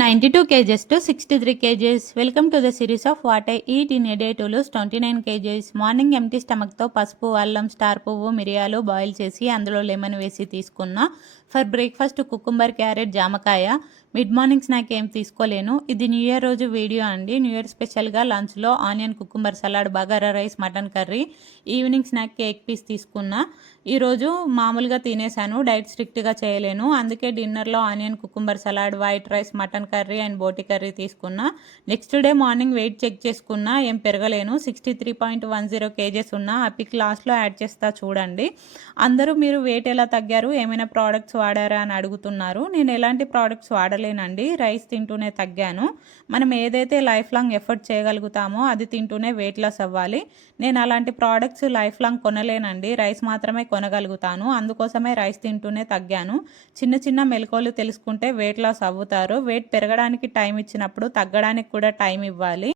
92 kgs to 63 kgs. Welcome to the series of what I eat in a day to lose 29 kgs. Morning empty స్టమక్తో పసుపు, అల్లం, star పువ్వు, మిరియాలు boil చేసి అందులో లెమన్ వేసి తీసుకున్న. ఫర్ బ్రేక్ఫాస్ట్ కుకుంబర్, క్యారెట్, జామకాయ. మిడ్ మార్నింగ్ స్నాక్ ఏం తీసుకోలేను. ఇది న్యూ ఇయర్ రోజు వీడియో అండి. న్యూ ఇయర్ స్పెషల్గా లంచ్లో onion cucumber salad, bagara rice, mutton curry. Evening స్నాక్కి ఎగ్ పీస్ తీసుకున్నా. ఈరోజు మామూలుగా తినేసాను, డైట్ స్ట్రిక్ట్గా చేయలేను, అందుకే డిన్నర్లో onion cucumber salad, white rice, mutton curry and boti curry తీసుకున్నా. Next day morning weight check చేసుకున్నా, ఏం పెరగలేను, 63.10 kgs ఉన్నా. ఆ పిక్ లాస్ట్లో యాడ్ చేస్తా చూడండి. అందరూ మీరు వెయిట్ ఎలా తగ్గారు, ఏమైనా ప్రోడక్ట్స్ వాడారా అని అడుగుతున్నారు. నేను ఎలాంటి ప్రోడక్ట్స్ వాడలేనండి, రైస్ తింటూనే తగ్గాను. మనం ఏదైతే లైఫ్ లాంగ్ ఎఫర్ట్ చేయగలుగుతామో అది తింటూనే వెయిట్ లాస్ అవ్వాలి. నేను అలాంటి ప్రోడక్ట్స్ లైఫ్ లాంగ్ కొనలేనండి, రైస్ మాత్రమే కొనగలుగుతాను. అందుకోసమే రైస్ తింటూనే తగ్గాను. చిన్న చిన్న మెలకువలు తెలుసుకుంటే వెయిట్ లాస్ అవుతారు. వెయిట్ పెరగడానికి టైం ఇచ్చినప్పుడు తగ్గడానికి కూడా టైం ఇవ్వాలి.